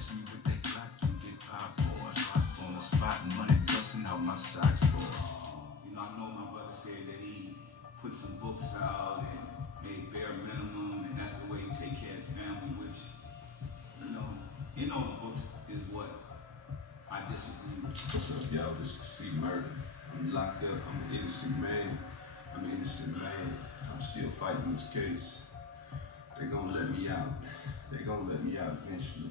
catch me with that clock, you get pop boys. On the spot, money busting out my socks, boys. You know, I know my brother said that he put some books out and made bare minimum, and that's the way he take care of his family, which, you know, in those books is what I disagree with. What's up, y'all? This is C Murder. I'm locked up. I'm an innocent man. I'm still fighting this case. They're gonna let me out. They're gonna let me out eventually.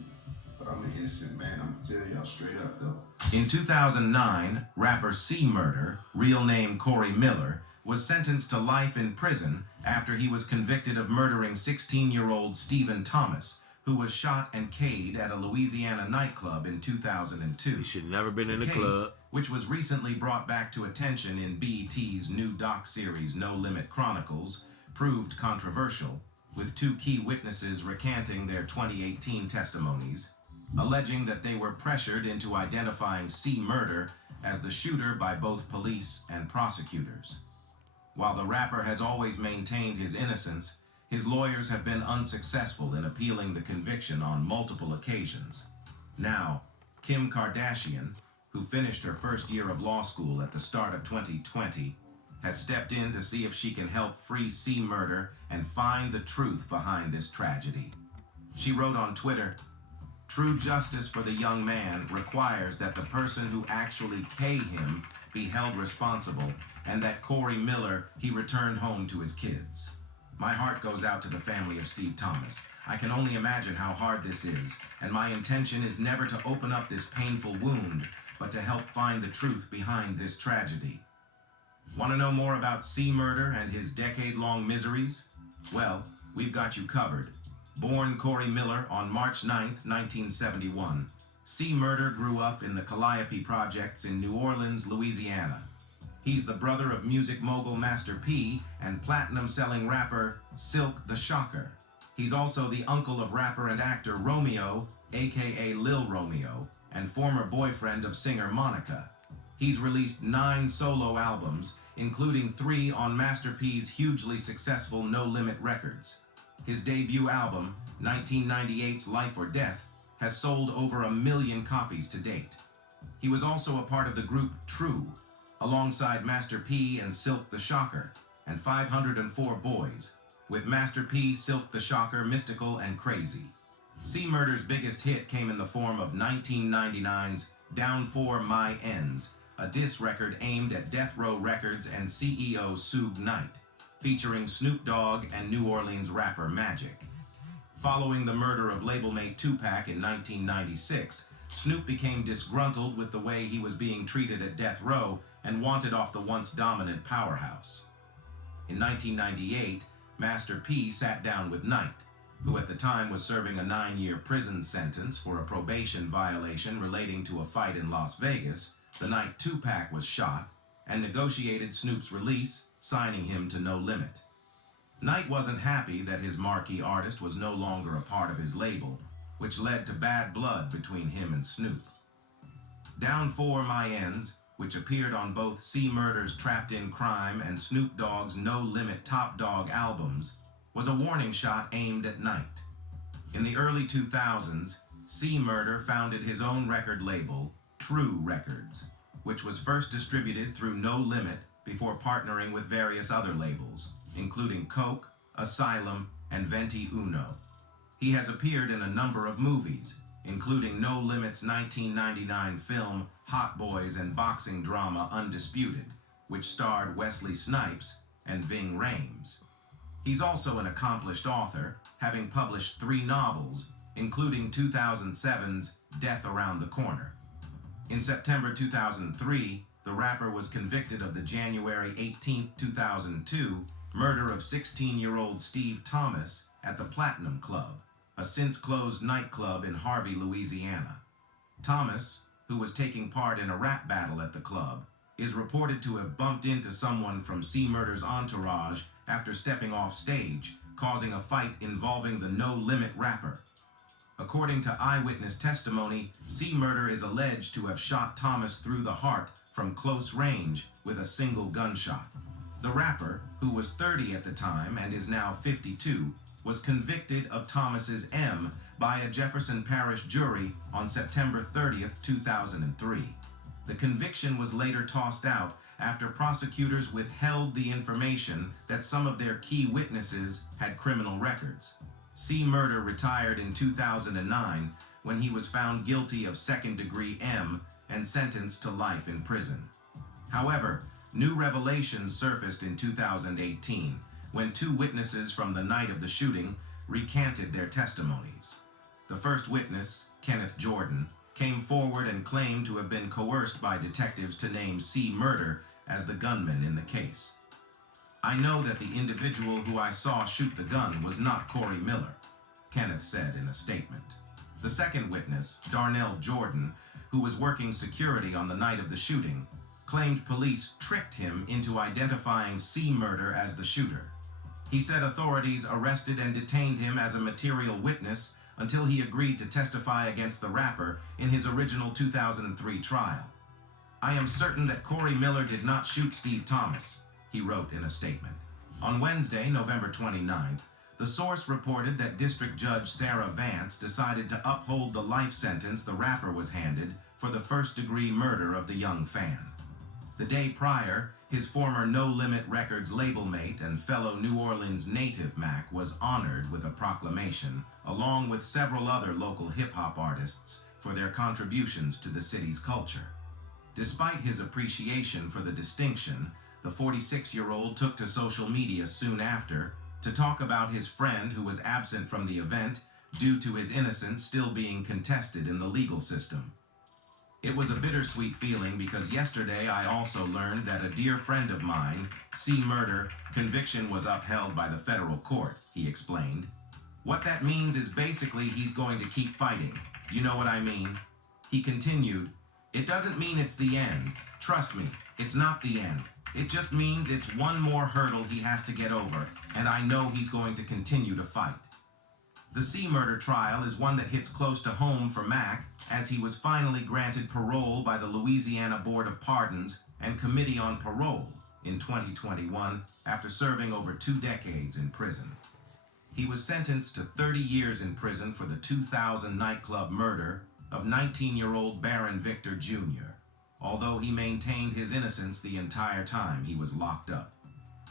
But I'm an innocent man. I'm gonna tell y'all straight up, though. In 2009, rapper C Murder, real name Corey Miller, was sentenced to life in prison after he was convicted of murdering 16-year-old Stephen Thomas, who was shot and killed at a Louisiana nightclub in 2002. He should never been in the case, club. which was recently brought back to attention in BET's new doc-series No Limit Chronicles, proved controversial, with two key witnesses recanting their 2018 testimonies, alleging that they were pressured into identifying C Murder as the shooter by both police and prosecutors. While the rapper has always maintained his innocence, his lawyers have been unsuccessful in appealing the conviction on multiple occasions. Now, Kim Kardashian, who finished her first year of law school at the start of 2020, has stepped in to see if she can help free C Murder and find the truth behind this tragedy. She wrote on Twitter, "True justice for the young man requires that the person who actually killed him be held responsible, and that Corey Miller, he returned home to his kids. My heart goes out to the family of Steve Thomas. I can only imagine how hard this is, and my intention is never to open up this painful wound, but to help find the truth behind this tragedy." Want to know more about C Murder and his decade-long miseries? Well, we've got you covered. Born Corey Miller on March 9, 1971, C Murder grew up in the Calliope Projects in New Orleans, Louisiana. He's the brother of music mogul Master P and platinum-selling rapper Silk the Shocker. He's also the uncle of rapper and actor Romeo, aka Lil Romeo, and former boyfriend of singer Monica. He's released 9 solo albums, including 3 on Master P's hugely successful No Limit Records. His debut album, 1998's Life or Death, has sold over 1 million copies to date. He was also a part of the group True, alongside Master P and Silk the Shocker, and 504 Boys, with Master P, Silk the Shocker, Mystical, and Crazy. C Murder's biggest hit came in the form of 1999's Down For My Ends, a diss record aimed at Death Row Records and CEO Suge Knight, featuring Snoop Dogg and New Orleans rapper Magic. Following the murder of labelmate Tupac in 1996, Snoop became disgruntled with the way he was being treated at Death Row and wanted off the once dominant powerhouse. In 1998, Master P sat down with Knight, who at the time was serving a 9-year prison sentence for a probation violation relating to a fight in Las Vegas, the night Tupac was shot, and negotiated Snoop's release, signing him to No Limit. Knight wasn't happy that his marquee artist was no longer a part of his label, which led to bad blood between him and Snoop. Down For My Ends, which appeared on both C Murder's Trapped in Crime and Snoop Dogg's No Limit Top Dog albums, was a warning shot aimed at Knight. In the early 2000s, C Murder founded his own record label, True Records, which was first distributed through No Limit before partnering with various other labels, including Coke, Asylum, and Venti Uno. He has appeared in a number of movies, including No Limit's 1999 film Hot Boys and boxing drama Undisputed, which starred Wesley Snipes and Ving Rhames. He's also an accomplished author, having published 3 novels, including 2007's Death Around the Corner. In September 2003, the rapper was convicted of the January 18, 2002, murder of 16-year-old Steve Thomas at the Platinum Club, a since-closed nightclub in Harvey, Louisiana. Thomas, who was taking part in a rap battle at the club, is reported to have bumped into someone from C Murder's entourage after stepping off stage, causing a fight involving the No Limit rapper. According to eyewitness testimony, C Murder is alleged to have shot Thomas through the heart from close range with a single gunshot. The rapper, who was 30 at the time and is now 52, was convicted of Thomas's M by a Jefferson Parish jury on September 30th, 2003. The conviction was later tossed out after prosecutors withheld the information that some of their key witnesses had criminal records. C. Murder retired in 2009 when he was found guilty of second-degree M and sentenced to life in prison. However, new revelations surfaced in 2018 when two witnesses from the night of the shooting recanted their testimonies. The first witness, Kenneth Jordan, came forward and claimed to have been coerced by detectives to name C. Murder as the gunman in the case. "I know that the individual who I saw shoot the gun was not Corey Miller," Kenneth said in a statement. The second witness, Darnell Jordan, who was working security on the night of the shooting, claimed police tricked him into identifying C. Murder as the shooter. He said authorities arrested and detained him as a material witness until he agreed to testify against the rapper in his original 2003 trial. "I am certain that Corey Miller did not shoot Steve Thomas," he wrote in a statement. On Wednesday, November 29th, the source reported that District Judge Sarah Vance decided to uphold the life sentence the rapper was handed for the first-degree murder of the young fan. The day prior, his former No Limit Records label mate and fellow New Orleans native Mac was honored with a proclamation, along with several other local hip-hop artists, for their contributions to the city's culture. Despite his appreciation for the distinction, the 46-year-old took to social media soon after to talk about his friend who was absent from the event due to his innocence still being contested in the legal system. "It was a bittersweet feeling because yesterday I also learned that a dear friend of mine, C. Murder, conviction was upheld by the federal court," he explained. "What that means is basically he's going to keep fighting. You know what I mean?" He continued, "It doesn't mean it's the end. Trust me, it's not the end. It just means it's one more hurdle he has to get over, and I know he's going to continue to fight." The C. Murder trial is one that hits close to home for Mac, as he was finally granted parole by the Louisiana Board of Pardons and Committee on Parole in 2021 after serving over 2 decades in prison. He was sentenced to 30 years in prison for the 2000 nightclub murder of 19-year-old Baron Victor Jr., although he maintained his innocence the entire time he was locked up.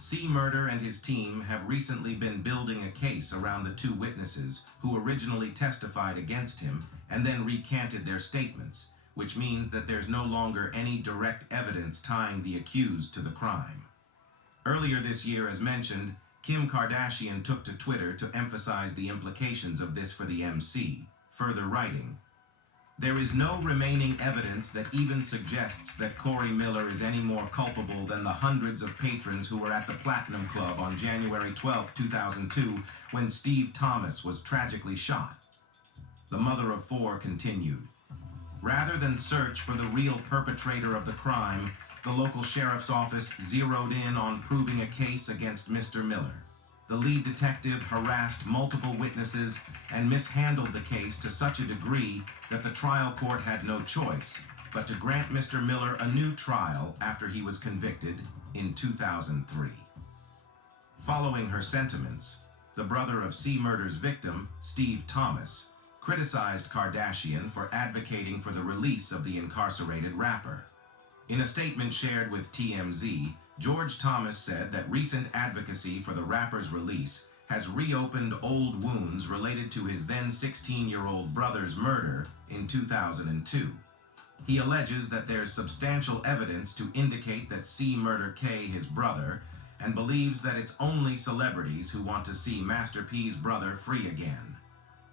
C. Murder and his team have recently been building a case around the two witnesses who originally testified against him and then recanted their statements, which means that there's no longer any direct evidence tying the accused to the crime. Earlier this year, as mentioned, Kim Kardashian took to Twitter to emphasize the implications of this for the MC, further writing, "There is no remaining evidence that even suggests that Corey Miller is any more culpable than the hundreds of patrons who were at the Platinum Club on January 12, 2002, when Steve Thomas was tragically shot." The mother of 4 continued, "Rather than search for the real perpetrator of the crime, the local sheriff's office zeroed in on proving a case against Mr. Miller. The lead detective harassed multiple witnesses and mishandled the case to such a degree that the trial court had no choice but to grant Mr. Miller a new trial after he was convicted in 2003. Following her sentiments, the brother of C. Murder's victim, Steve Thomas, criticized Kardashian for advocating for the release of the incarcerated rapper. In a statement shared with TMZ, George Thomas said that recent advocacy for the rapper's release has reopened old wounds related to his then 16-year-old brother's murder in 2002. He alleges that there's substantial evidence to indicate that C. Murder K, his brother, and believes that it's only celebrities who want to see Master P's brother free again.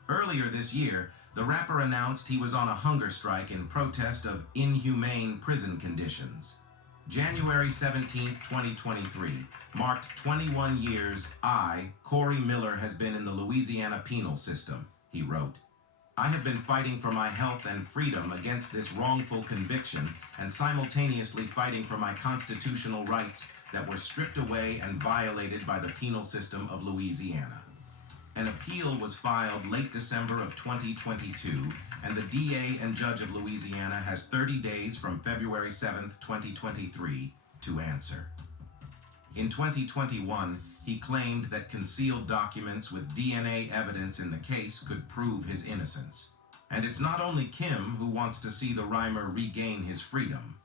Earlier this year, the rapper announced he was on a hunger strike in protest of inhumane prison conditions. January 17, 2023, marked 21 years Corey Miller, has been in the Louisiana penal system, he wrote. "I have been fighting for my health and freedom against this wrongful conviction and simultaneously fighting for my constitutional rights that were stripped away and violated by the penal system of Louisiana." An appeal was filed late December of 2022, and the DA and Judge of Louisiana has 30 days from February 7, 2023, to answer. In 2021, he claimed that concealed documents with DNA evidence in the case could prove his innocence. And it's not only Kim who wants to see the rhymer regain his freedom.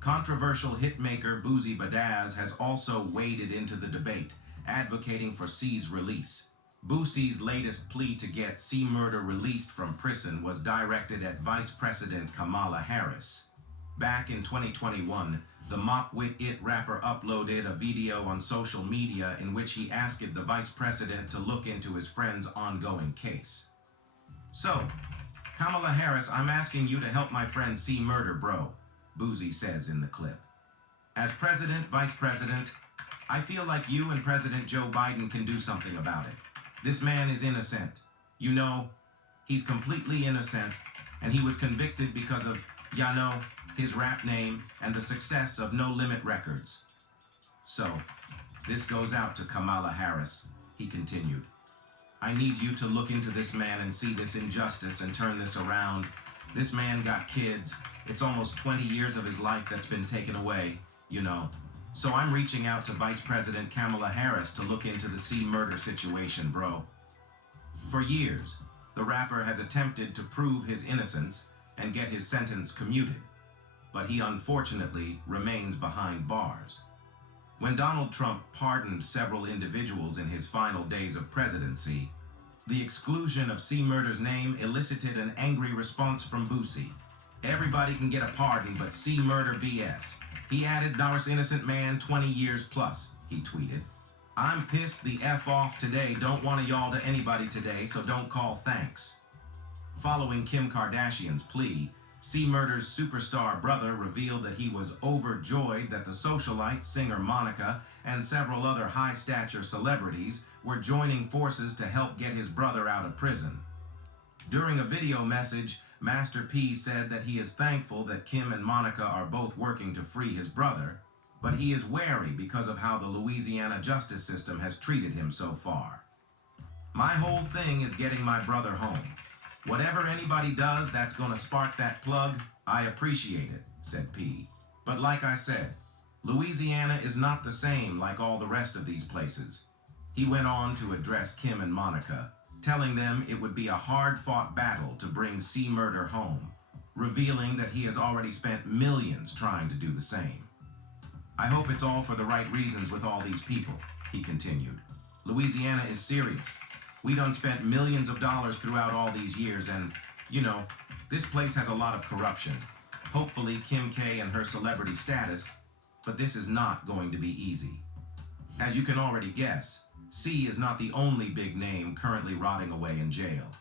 Controversial hitmaker Boozy Badazz has also waded into the debate, advocating for C's release. Boosie's latest plea to get C. Murder released from prison was directed at Vice President Kamala Harris. Back in 2021, the Mop Wit It rapper uploaded a video on social media in which he asked the vice president to look into his friend's ongoing case. "So, Kamala Harris, I'm asking you to help my friend C. Murder, bro," Boozy says in the clip. "As president, vice president, I feel like you and President Joe Biden can do something about it. This man is innocent. You know, he's completely innocent, and he was convicted because of, his rap name and the success of No Limit Records. So, this goes out to Kamala Harris," he continued. "I need you to look into this man and see this injustice and turn this around. This man got kids. It's almost 20 years of his life that's been taken away, So I'm reaching out to Vice President Kamala Harris to look into the C. Murder situation, bro." For years, the rapper has attempted to prove his innocence and get his sentence commuted, but he unfortunately remains behind bars. When Donald Trump pardoned several individuals in his final days of presidency, the exclusion of C. Murder's name elicited an angry response from Boosie. "Everybody can get a pardon, but C. Murder BS. He added Norris innocent man 20 years plus," he tweeted. "I'm pissed the F off today. Don't want to y'all to anybody today, so don't call thanks." Following Kim Kardashian's plea, C. Murder's superstar brother revealed that he was overjoyed that the socialite, singer Monica, and several other high-stature celebrities were joining forces to help get his brother out of prison. During a video message, Master P said that he is thankful that Kim and Monica are both working to free his brother, but he is wary because of how the Louisiana justice system has treated him so far. "My whole thing is getting my brother home. Whatever anybody does that's going to spark that plug, I appreciate it," said P. "But like I said, Louisiana is not the same like all the rest of these places." He went on to address Kim and Monica, telling them it would be a hard-fought battle to bring C. Murder home, revealing that he has already spent millions trying to do the same. "I hope it's all for the right reasons with all these people," he continued. "Louisiana is serious. We done spent millions of dollars throughout all these years, and, this place has a lot of corruption. Hopefully Kim K and her celebrity status, but this is not going to be easy." As you can already guess, C is not the only big name currently rotting away in jail.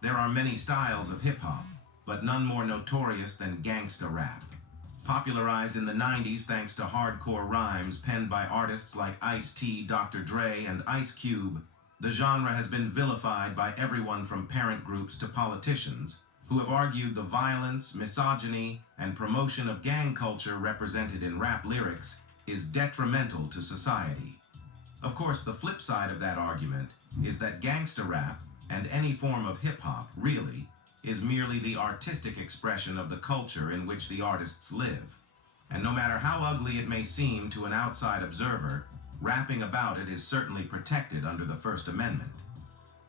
There are many styles of hip-hop, but none more notorious than gangsta rap. Popularized in the 90s thanks to hardcore rhymes penned by artists like Ice-T, Dr. Dre, and Ice Cube, the genre has been vilified by everyone from parent groups to politicians, who have argued the violence, misogyny, and promotion of gang culture represented in rap lyrics is detrimental to society. Of course, the flip side of that argument is that gangsta rap, and any form of hip-hop, really, is merely the artistic expression of the culture in which the artists live. And no matter how ugly it may seem to an outside observer, rapping about it is certainly protected under the First Amendment.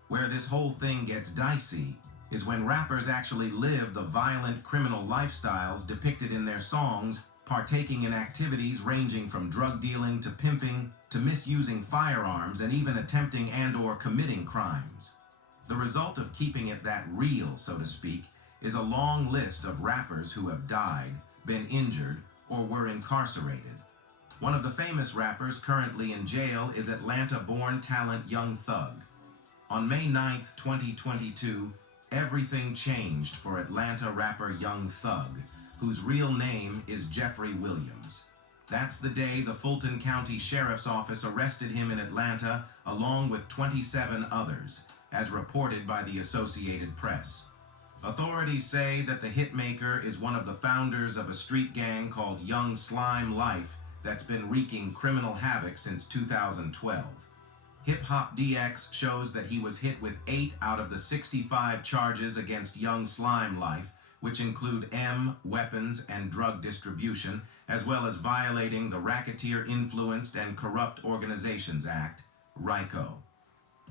Where this whole thing gets dicey is when rappers actually live the violent criminal lifestyles depicted in their songs, partaking in activities ranging from drug dealing to pimping to misusing firearms and even attempting and/or committing crimes. The result of keeping it that real, so to speak, is a long list of rappers who have died, been injured, or were incarcerated. One of the famous rappers currently in jail is Atlanta-born talent Young Thug. On May 9, 2022, everything changed for Atlanta rapper Young Thug, whose real name is Jeffrey Williams. That's the day the Fulton County Sheriff's Office arrested him in Atlanta, along with 27 others, as reported by the Associated Press. Authorities say that the hitmaker is one of the founders of a street gang called Young Slime Life that's been wreaking criminal havoc since 2012. Hip Hop DX shows that he was hit with 8 out of the 65 charges against Young Slime Life, which include weapons and drug distribution, as well as violating the Racketeer Influenced and Corrupt Organizations Act, RICO.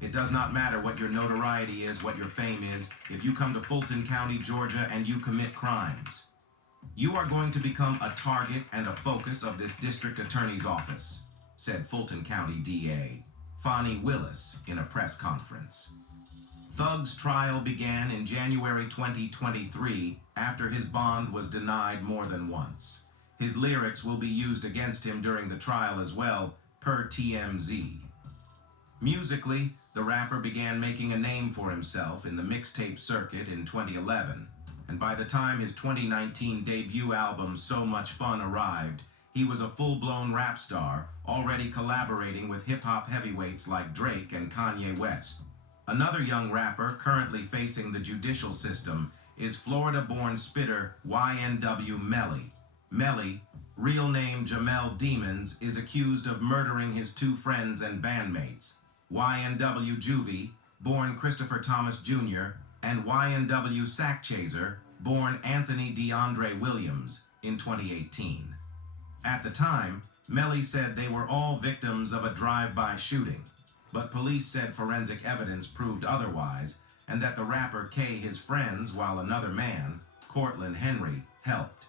It does not matter what your notoriety is, what your fame is, if you come to Fulton County, Georgia, and you commit crimes. You are going to become a target and a focus of this district attorney's office, said Fulton County DA Fonnie Willis in a press conference. Thug's trial began in January 2023 after his bond was denied more than once. His lyrics will be used against him during the trial as well, per TMZ. Musically, the rapper began making a name for himself in the mixtape circuit in 2011, and by the time his 2019 debut album So Much Fun arrived, he was a full-blown rap star, already collaborating with hip-hop heavyweights like Drake and Kanye West. Another young rapper currently facing the judicial system is Florida-born spitter YNW Melly. Melly, real name Jamel Demons, is accused of murdering his two friends and bandmates, YNW Juvie, born Christopher Thomas Jr., and YNW Sackchaser, born Anthony DeAndre Williams, in 2018. At the time, Melly said they were all victims of a drive-by shooting, but police said forensic evidence proved otherwise, and that the rapper K his friends, while another man, Cortland Henry, helped.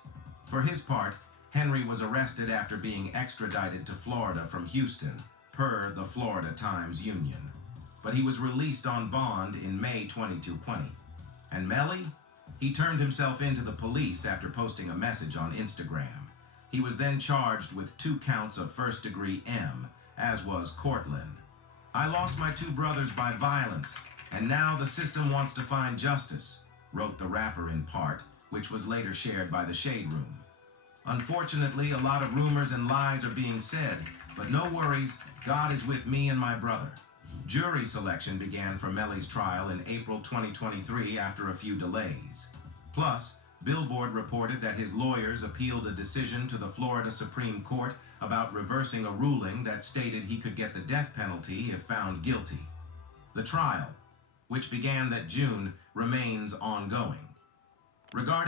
For his part, Henry was arrested after being extradited to Florida from Houston, per the Florida Times-Union. But he was released on bond in May 2020. And Melly? He turned himself in to the police after posting a message on Instagram. He was then charged with 2 counts of first-degree M, as was Cortland. I lost my 2 brothers by violence, and now the system wants to find justice, wrote the rapper in part, which was later shared by the Shade Room. Unfortunately, a lot of rumors and lies are being said, but no worries, God is with me and my brother. Jury selection began for Melly's trial in April 2023 after a few delays. Plus, Billboard reported that his lawyers appealed a decision to the Florida Supreme Court about reversing a ruling that stated he could get the death penalty if found guilty. The trial, which began that June, remains ongoing. Regarding